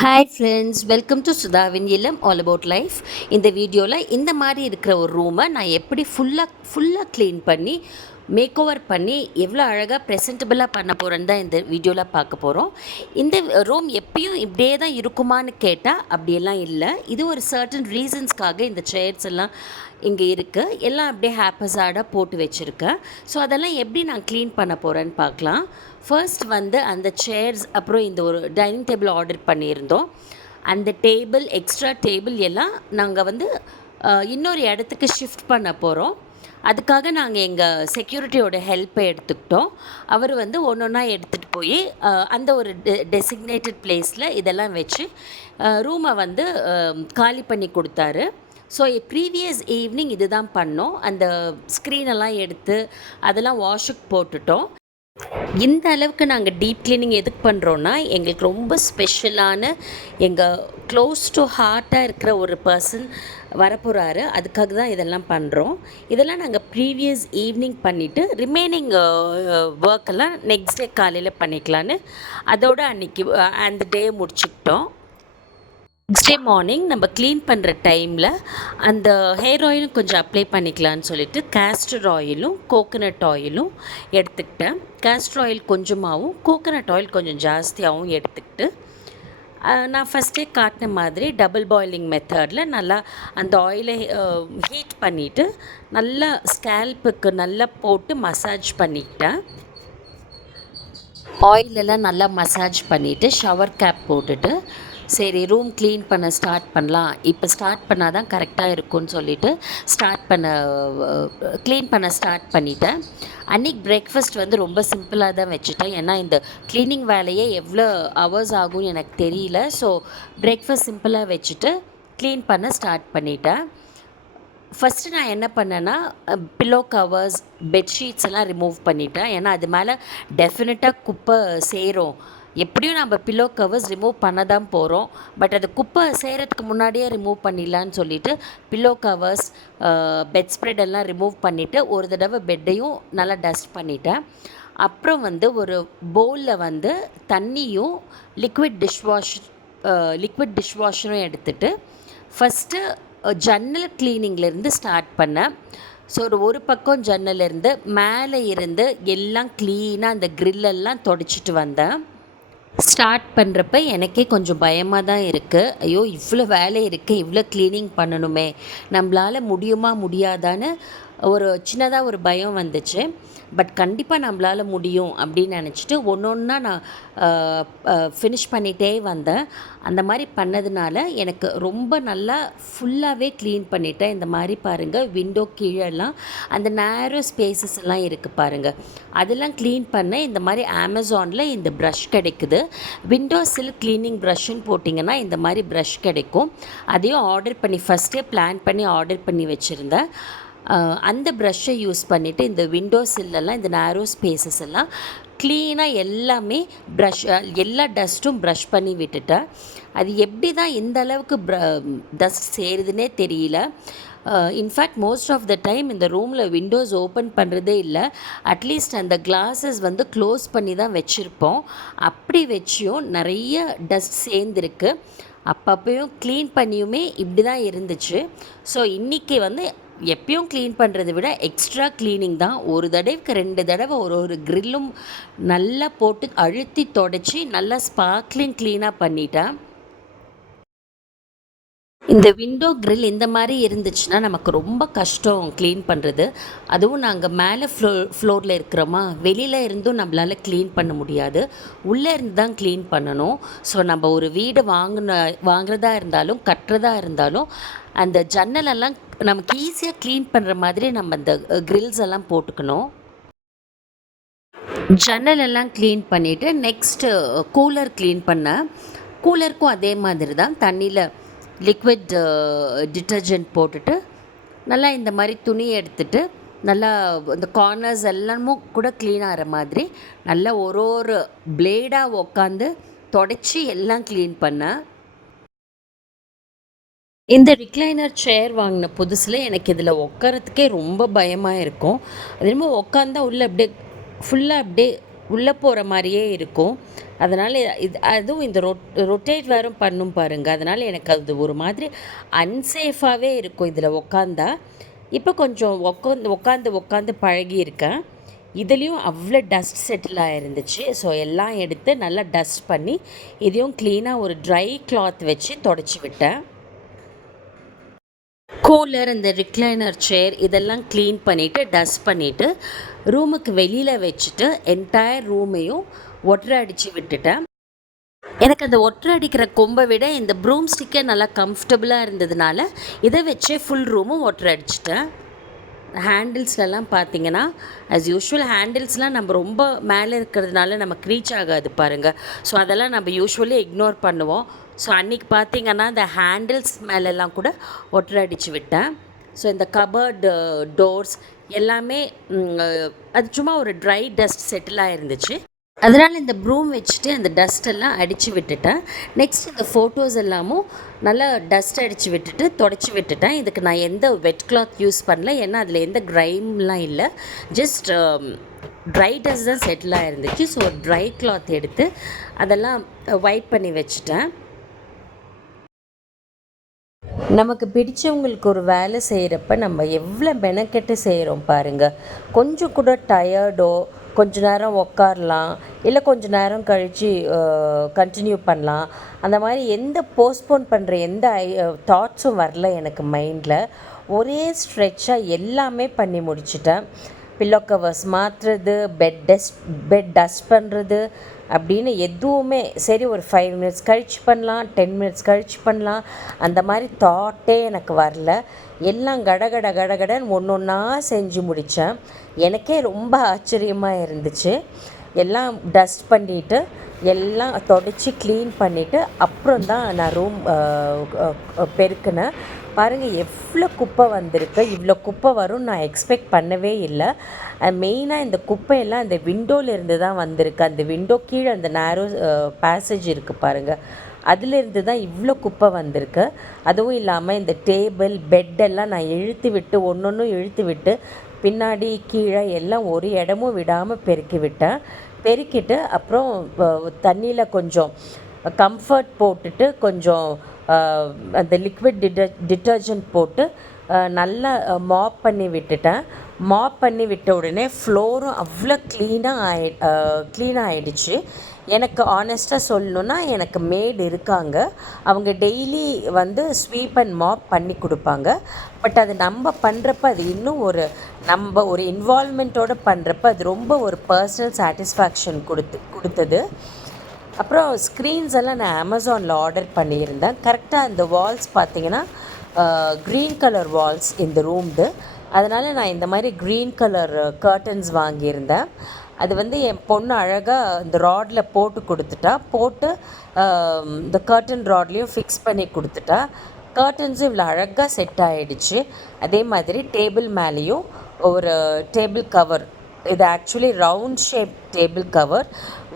Hi friends, welcome to சுதாவின் இல்லம் all about life. இந்த வீடியோவில் இந்த மாதிரி இருக்கிற ஒரு ரூமை நான் எப்படி ஃபுல்லாக க்ளீன் பண்ணி மேக் ஓவர் பண்ணி எவ்வளோ அழகாக ப்ரெசன்டபுளாக பண்ண போகிறேன்னு தான் இந்த வீடியோவில் பார்க்க போகிறோம். இந்த ரூம் எப்பயும் இப்படியே தான் இருக்குமான்னு கேட்டால் அப்படியெல்லாம் இல்லை. இது ஒரு சர்டன் ரீசன்ஸ்க்காக இந்த சேர்ஸ் எல்லாம் இங்கே இருக்குது. எல்லாம் அப்படியே ஹேப்பஸார்டாக போட்டு வச்சுருக்கேன். ஸோ அதெல்லாம் எப்படி நான் க்ளீன் பண்ண போகிறேன்னு பார்க்கலாம். ஃபர்ஸ்ட் வந்து அந்த சேர்ஸ், அப்புறம் இந்த ஒரு டைனிங் டேபிள் ஆர்டர் பண்ணியிருந்தோம். அந்த டேபிள், எக்ஸ்ட்ரா டேபிள் எல்லாம் நாங்கள் வந்து இன்னொரு இடத்துக்கு ஷிஃப்ட் பண்ண போகிறோம். அதுக்காக நாங்கள் எங்கள் செக்யூரிட்டியோட ஹெல்ப்பை எடுத்துக்கிட்டோம். அவர் வந்து ஒன்று ஒன்றா எடுத்துகிட்டு போய் அந்த ஒரு டெசிக்னேட்டட் பிளேஸில் இதெல்லாம் வச்சு ரூமை வந்து காலி பண்ணி கொடுத்தாரு. ஸோ ப்ரீவியஸ் ஈவினிங் இது தான் பண்ணோம். அந்த ஸ்க்ரீனெல்லாம் எடுத்து அதெல்லாம் வாஷுக்கு போட்டுட்டோம். இந்த அளவுக்கு நாங்கள் டீப் கிளீனிங் எதுக்கு பண்ணுறோன்னா, எங்களுக்கு ரொம்ப ஸ்பெஷலான எங்கள் க்ளோஸ் டு ஹார்ட்டாக இருக்கிற ஒரு பர்சன் வரப்போகிறாரு. அதுக்காக தான் இதெல்லாம் பண்ணுறோம். இதெல்லாம் நாங்கள் ப்ரீவியஸ் ஈவினிங் பண்ணிவிட்டு ரிமைனிங் ஒர்க்கெல்லாம் நெக்ஸ்ட் டே காலையில் பண்ணிக்கலான்னு அதோடு அன்றைக்கி அந்த டே முடிச்சுக்கிட்டோம். நெக்ஸ்ட் டே மார்னிங் நம்ம க்ளீன் பண்ணுற டைமில் அந்த ஹேர் ஆயிலும் கொஞ்சம் அப்ளை பண்ணிக்கலான்னு சொல்லிட்டு கேஸ்டர் ஆயிலும் கோகோனட் ஆயிலும் எடுத்துக்கிட்டேன். கேஸ்டர் ஆயில் கொஞ்சமாகவும் கோகோனட் ஆயில் கொஞ்சம் ஜாஸ்தியாகவும் எடுத்துக்கிட்டு நான் ஃபஸ்ட்டே காட்டின மாதிரி டபுள் பாயிலிங் மெத்தடில் நல்லா அந்த ஆயிலை ஹீட் பண்ணிவிட்டு நல்லா ஸ்கேல்ப்புக்கு நல்லா போட்டு மசாஜ் பண்ணிக்கிட்டேன். ஆயிலெல்லாம் நல்லா மசாஜ் பண்ணிவிட்டு ஷவர் கேப் போட்டுட்டு சரி ரூம் க்ளீன் பண்ண ஸ்டார்ட் பண்ணலாம். இப்போ ஸ்டார்ட் பண்ணால் தான் கரெக்டாக இருக்கும்னு சொல்லிவிட்டு க்ளீன் பண்ண ஸ்டார்ட் பண்ணிட்டேன். அன்றைக்கி பிரேக்ஃபாஸ்ட் வந்து ரொம்ப சிம்பிளாக தான் வச்சுட்டேன். ஏன்னா இந்த க்ளீனிங் வேலையே எவ்வளோ ஹவர்ஸ் ஆகும்னு எனக்கு தெரியல. ஸோ பிரேக்ஃபாஸ்ட் சிம்பிளாக வச்சுட்டு க்ளீன் பண்ண ஸ்டார்ட் பண்ணிட்டேன். ஃபஸ்ட்டு நான் என்ன பண்ணேன்னா, பில்லோ கவர்ஸ், பெட்ஷீட்ஸ் எல்லாம் ரிமூவ் பண்ணிட்டேன். ஏன்னா அது மேலே டெஃபினட்டாக குப்பை சேரும். எப்படியும் நம்ம பில்லோ கவர்ஸ் ரிமூவ் பண்ண தான் போகிறோம். பட் அது குப்பை சேரத்துக்கு முன்னாடியே ரிமூவ் பண்ணிடலான்னு சொல்லிவிட்டு பில்லோ கவர்ஸ், பெட் ஸ்ப்ரெட் எல்லாம் ரிமூவ் பண்ணிவிட்டு ஒரு தடவை பெட்டையும் நல்லா டஸ்ட் பண்ணிட்டேன். அப்புறம் வந்து ஒரு பவுலில் வந்து தண்ணியும் லிக்விட் டிஷ்வாஷரும் எடுத்துகிட்டு ஃபஸ்ட்டு ஜன்னல் க்ளீனிங்லேருந்து ஸ்டார்ட் பண்ணேன். ஸோ ஒரு பக்கம் ஜன்னலேருந்து மேலே இருந்து எல்லாம் க்ளீனாக அந்த க்ரில்லெல்லாம் தொடச்சிட்டு வந்தேன். ஸ்டார்ட் பண்ணுறப்ப எனக்கே கொஞ்சம் பயமாக தான் இருக்குது. ஐயோ, இவ்வளோ வேலை இருக்குது, இவ்வளோ க்ளீனிங் பண்ணணுமே, நம்மளால் முடியுமா முடியாதான்னு ஒரு சின்னதாக ஒரு பயம் வந்துச்சு. பட் கண்டிப்பாக நம்மளால் முடியும் அப்படின்னு நினச்சிட்டு ஒன்று ஒன்றா நான் ஃபினிஷ் பண்ணிகிட்டே வந்தேன். அந்த மாதிரி பண்ணதுனால எனக்கு ரொம்ப நல்லா ஃபுல்லாகவே க்ளீன் பண்ணிட்டேன். இந்த மாதிரி பாருங்கள், விண்டோ கீழெல்லாம் அந்த நேரோ ஸ்பேசஸ் எல்லாம் இருக்குது பாருங்கள். அதெல்லாம் க்ளீன் பண்ண இந்த மாதிரி அமேசானில் இந்த ப்ரஷ் கிடைக்குது. விண்டோ சில் க்ளீனிங் ப்ரஷ்ஷுன்னு போட்டிங்கன்னா இந்த மாதிரி ப்ரஷ் கிடைக்கும். அதையும் ஆர்டர் பண்ணி ஃபஸ்ட்டே பிளான் பண்ணி ஆர்டர் பண்ணி வச்சுருந்தேன். அந்த ப்ரஷ்ஷை யூஸ் பண்ணிவிட்டு இந்த விண்டோ சில்லெல்லாம் இந்த நேரோ ஸ்பேசஸ் எல்லாம் க்ளீனாக எல்லாமே எல்லா டஸ்ட்டும் ப்ரஷ் பண்ணி விட்டுட்டேன். அது எப்படி தான் இந்த அளவுக்கு டஸ்ட் சேருதுன்னே தெரியல. In fact most of the time இந்த ரூமில் விண்டோஸ் ஓப்பன் பண்ணுறதே இல்லை. அட்லீஸ்ட் அந்த கிளாஸஸ் வந்து க்ளோஸ் பண்ணி தான் வச்சுருப்போம். அப்படி வச்சியும் நிறைய டஸ்ட் சேர்ந்துருக்கு. அப்பப்பையும் க்ளீன் பண்ணியுமே இப்படி தான் இருந்துச்சு. ஸோ இன்றைக்கி வந்து எப்பயும் க்ளீன் பண்ணுறதை விட எக்ஸ்ட்ரா க்ளீனிங் தான். ஒரு தடவைக்கு 2 தடவை ஒரு க்ரில்லும் நல்லா போட்டு அழுத்தி தொடச்சி நல்லா ஸ்பார்க்லிங் க்ளீனாக பண்ணிட்டேன். இந்த விண்டோ க்ரில் இந்த மாதிரி இருந்துச்சுன்னா நமக்கு ரொம்ப கஷ்டம் க்ளீன் பண்ணுறது. அதுவும் நாங்கள் மேலே ஃப்ளோரில் இருக்கிறோமா, வெளியில் இருந்தும் நம்மளால் க்ளீன் பண்ண முடியாது. உள்ளே இருந்து தான் க்ளீன் பண்ணணும். ஸோ நம்ம ஒரு வீடு வாங்குறதா இருந்தாலும் கட்டுறதா இருந்தாலும் அந்த ஜன்னலெல்லாம் நமக்கு ஈஸியாக க்ளீன் பண்ணுற மாதிரி நம்ம அந்த க்ரில்ஸ் எல்லாம் போட்டுக்கணும். ஜன்னலெல்லாம் க்ளீன் பண்ணிவிட்டு நெக்ஸ்ட்டு கூலர் க்ளீன் பண்ணேன். கூலருக்கும் அதே மாதிரி தான் தண்ணியில் லிக்விட் டிட்டர்ஜென்ட் போட்டுட்டு நல்லா இந்த மாதிரி துணி எடுத்துட்டு நல்லா இந்த கார்னர்ஸ் எல்லாமும் கூட க்ளீன் ஆகிற மாதிரி நல்லா ஒரு பிளேடாக உக்காந்து தொடச்சி எல்லாம் க்ளீன் பண்ணேன். இந்த ரிக்ளைனர் சேர் வாங்கின புதுசில் எனக்கு இதில் உட்காரத்துக்கே ரொம்ப பயமாக இருக்கும். அது என்னமோ உட்காந்தா உள்ளே அப்படியே ஃபுல்லாக அப்படியே உள்ளே போகிற மாதிரியே இருக்கும். அதனால் அதுவும் இந்த ரொட்டேட் வேறு பண்ணும் பாருங்கள். அதனால் எனக்கு அது ஒரு மாதிரி அன்சேஃபாகவே இருக்கும் இதில் உக்காந்தா. இப்போ கொஞ்சம் உக்காந்து பழகியிருக்கேன். இதுலேயும் அவ்வளோ டஸ்ட் செட்டில் ஆகிருந்துச்சு. ஸோ எல்லாம் எடுத்து நல்லா டஸ்ட் பண்ணி இதையும் க்ளீனாக ஒரு ட்ரை கிளாத் வச்சு தொடச்சி விட்டேன். கூலர், இந்த ரிக்ளைனர் சேர் இதெல்லாம் க்ளீன் பண்ணிவிட்டு டஸ்ட் பண்ணிவிட்டு ரூமுக்கு வெளியில் வச்சுட்டு என்டையர் ரூமையும் ஒட்டரை அடித்து விட்டுட்டேன். எனக்கு அந்த ஒட்டரை அடிக்கிற கொம்பை விட இந்த ப்ரூம் ஸ்டிக்கே நல்லா கம்ஃபர்டபுளாக இருந்ததுனால இதை வச்சே ஃபுல் ரூமும் ஒட்டரை அடிச்சிட்டேன். ஹேண்டில்ஸ்லலாம் பார்த்தீங்கன்னா யூஷுவல் ஹேண்டில்ஸ்லாம் நம்ம ரொம்ப மேலே இருக்கிறதுனால நமக்கு ரீச் ஆகாது பாருங்கள். ஸோ அதெல்லாம் நம்ம யூஸ்வலி இக்னோர் பண்ணுவோம். ஸோ அன்றைக்கி பார்த்திங்கன்னா இந்த ஹேண்டில்ஸ் மேலெல்லாம் கூட ஒட்டரை அடித்து விட்டேன். ஸோ இந்த கபர்டு டோர்ஸ் எல்லாமே அது சும்மா ஒரு ட்ரை டஸ்ட் செட்டிலாக இருந்துச்சு. அதனால் இந்த ப்ரூம் வச்சுட்டு அந்த டஸ்ட்டெல்லாம் அடித்து விட்டுட்டேன். நெக்ஸ்ட் இந்த ஃபோட்டோஸ் எல்லாமும் நல்லா டஸ்ட் அடித்து விட்டுட்டு தொடச்சி விட்டுட்டேன். இதுக்கு நான் எந்த வெட் கிளாத் யூஸ் பண்ணல, ஏன்னா அதில் எந்த க்ரைம்லாம் இல்லை, ஜஸ்ட் ட்ரை டஸ்ட் தான் செட்டிலாக இருந்துச்சு. ஸோ ஒரு ட்ரை கிளாத் எடுத்து அதெல்லாம் வைப் பண்ணி வச்சுட்டேன். நமக்கு பிடிச்சவங்களுக்கு ஒரு வேலை செய்கிறப்ப நம்ம எவ்வளோ மெனக்கெட்டு செய்கிறோம் பாருங்கள். கொஞ்சம் கூட டயர்டோ கொஞ்ச நேரம் உக்காரலாம், இல்லை கொஞ்ச நேரம் கழித்து கண்டினியூ பண்ணலாம். அந்த மாதிரி எந்த போஸ்ட்போன் பண்ணுற எந்த தாட்ஸும் வரல எனக்கு மைண்டில். ஒரே ஸ்ட்ரெச்சாக எல்லாமே பண்ணி முடிச்சிட்டேன். பில்லோ கவர்ஸ் மாற்றுறது, பெட் டஸ்ட் பண்ணுறது அப்படின்னு எதுவுமே சரி, ஒரு 5 மினிட்ஸ் கழிச்சு பண்ணலாம், 10 மினிட்ஸ் கழிச்சு பண்ணலாம், அந்த மாதிரி தாட்டே எனக்கு வரல. எல்லாம் கடகடன்னு ஒன்றா செஞ்சு முடித்தேன். எனக்கே ரொம்ப ஆச்சரியமாக இருந்துச்சு. எல்லாம் டஸ்ட் பண்ணிவிட்டு எல்லாம் தொடச்சி க்ளீன் பண்ணிவிட்டு அப்புறம் தான் நான் ரூம் பெருக்கினேன். பாருங்கள் எவ்வளோ குப்பை வந்திருக்கு. இவ்வளோ குப்பை வரும்னு நான் எக்ஸ்பெக்ட் பண்ணவே இல்லை. மெயினாக இந்த குப்பையெல்லாம் அந்த விண்டோலேருந்து தான் வந்திருக்கு. அந்த விண்டோ கீழே அந்த நேரோ பேசேஜ் இருக்குது பாருங்கள், அதிலிருந்து தான் இவ்வளோ குப்பை வந்திருக்கு. அதுவும் இல்லாமல் இந்த டேபிள் பெட்டெல்லாம் நான் இழுத்து விட்டு ஒன்று இழுத்து விட்டு பின்னாடி கீழே எல்லாம் ஒரு இடமும் விடாமல் பெருக்கி விட்டேன். பெருக்கிட்டு அப்புறம் தண்ணியில் கொஞ்சம் கம்ஃபர்ட் போட்டுட்டு கொஞ்சம் அந்த லிக்விட் டிட்டர்ஜென்ட் போட்டு நல்லா மாப் பண்ணி விட்டுட்டேன். மாப் பண்ணி விட்ட உடனே ஃப்ளோரும் அவ்வளோ க்ளீனாக ஆகிடுச்சு. எனக்கு ஆனஸ்ட்டாக சொல்லணுன்னா, எனக்கு மேட் இருக்காங்க, அவங்க டெய்லி வந்து ஸ்வீப் அண்ட் மாப் பண்ணி கொடுப்பாங்க. பட் அது நம்ம பண்ணுறப்ப அது இன்னும் நம்ம ஒரு இன்வால்மெண்ட்டோடு பண்ணுறப்ப அது ரொம்ப ஒரு பர்சனல் சாட்டிஸ்ஃபேக்ஷன் கொடுத்தது. அப்புறம் ஸ்க்ரீன்ஸ் எல்லாம் நான் அமேசானில் ஆர்டர் பண்ணியிருந்தேன். கரெக்டாக இந்த வால்ஸ் பார்த்திங்கன்னா க்ரீன் கலர் வால்ஸ் இந்த ரூம்து. அதனால் நான் இந்த மாதிரி க்ரீன் கலர் கர்டன்ஸ் வாங்கியிருந்தேன். அது வந்து என் பொண்ணு அழகாக இந்த ராடில் போட்டு கொடுத்துட்டா. போட்டு இந்த கர்டன் ராட்லேயும் ஃபிக்ஸ் பண்ணி கொடுத்துட்டா. கர்டன்ஸும் இவ்வளோ அழகாக செட் ஆகிடுச்சு. அதே மாதிரி டேபிள் மேலேயும் ஒரு டேபிள் கவர், இது actually round shape table cover.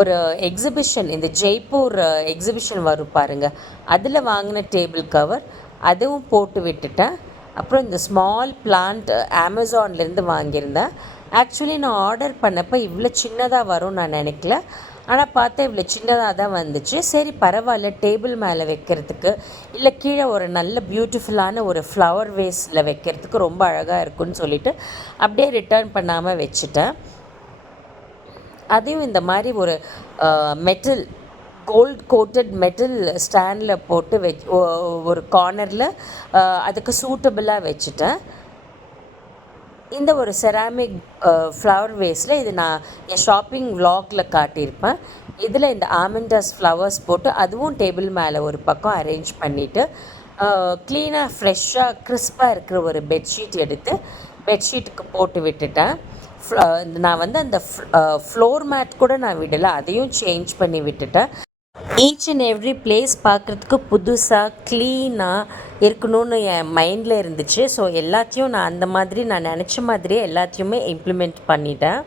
ஒரு எக்ஸிபிஷன், இந்த ஜெய்ப்பூர் எக்ஸிபிஷன் வரும் பாருங்கள், அதில் வாங்கின டேபிள் கவர், அதுவும் போட்டு விட்டுட்டேன். அப்புறம் இந்த ஸ்மால் பிளான்ட் அமேசான்லேருந்து வாங்கியிருந்தேன். ஆக்சுவலி நான் ஆர்டர் பண்ணப்போ இவ்வளோ சின்னதாக வரும்னு நான் நினைக்கல. ஆனால் பார்த்தா இவ்வளோ சின்னதாக தான் வந்துச்சு. சரி பரவாயில்ல, டேபிள் மேலே வைக்கிறதுக்கு இல்லை கீழே ஒரு நல்ல பியூட்டிஃபுல்லான ஒரு ஃப்ளவர் வேஸில் வைக்கிறதுக்கு ரொம்ப அழகாக இருக்குன்னு சொல்லிவிட்டு அப்படியே ரிட்டர்ன் பண்ணாமல் வச்சுட்டேன். அதையும் இந்த மாதிரி ஒரு மெட்டல் கோல்ட் கோட்டட் மெட்டல் ஸ்டாண்டில் போட்டு ஒரு கார்னரில் அதுக்கு சூட்டபிளாக வச்சுட்டேன். இந்த ஒரு செராமிக் ஃப்ளவர் வேஸில் இது நான் என் ஷாப்பிங் விலாகில் காட்டியிருப்பேன். இதில் இந்த ஆமண்டஸ் ஃப்ளவர்ஸ் போட்டு அதுவும் டேபிள் மேலே ஒரு பக்கம் அரேஞ்ச் பண்ணிவிட்டு க்ளீனாக ஃப்ரெஷ்ஷாக கிறிஸ்பாக இருக்கிற ஒரு பெட்ஷீட் எடுத்து பெட்ஷீட்டுக்கு போட்டு விட்டுட்டேன். நான் வந்து அந்த ஃப்ளோர் மேட் கூட நான் விடலை, அதையும் சேஞ்ச் பண்ணி விட்டுட்டேன். ஈச் அண்ட் எவ்ரி பிளேஸ் பார்க்குறதுக்கு புதுசாக க்ளீனாக இருக்கணும்னு என் மைண்டில் இருந்துச்சு. ஸோ எல்லாத்தையும் நான் அந்த மாதிரி நான் நினச்ச மாதிரியே எல்லாத்தையுமே இம்ப்ளிமெண்ட் பண்ணிட்டேன்.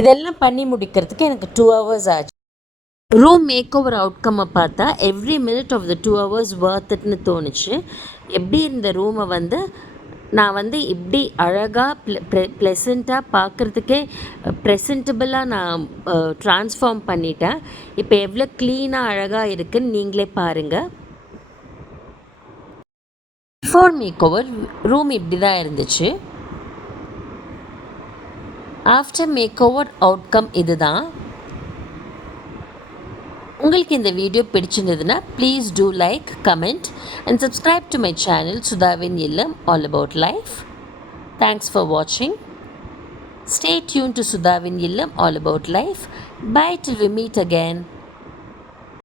இதெல்லாம் பண்ணி முடிக்கிறதுக்கு எனக்கு 2 hours ஆச்சு. ரூம் மேக் ஓவர் அவுட்கம்மை பார்த்தா every minute of the 2 hours worth இட்னு தோணுச்சு. எப்படி இந்த ரூமை வந்து நான் வந்து இப்படி அழகாக ப்ளசண்ட்டாக பார்க்குறதுக்கே ப்ரெசன்டபுளாக நான் ட்ரான்ஸ்ஃபார்ம் பண்ணிட்டேன். இப்போ எவ்வளோ க்ளீனாக அழகாக இருக்குன்னு நீங்களே பாருங்கள். பிஃபோர் மேக் ஓவர் ரூம் இப்படி தான் இருந்துச்சு. ஆஃப்டர் மேக் ஓவர் அவுட்கம் இது தான். உங்களுக்கு இந்த வீடியோ பிடிச்சிருந்ததுன்னா please do like, comment and subscribe to my channel Sudhavin Illam All About Life. Thanks for watching. Stay tuned to Sudhavin Illam All About Life. Bye till we meet again.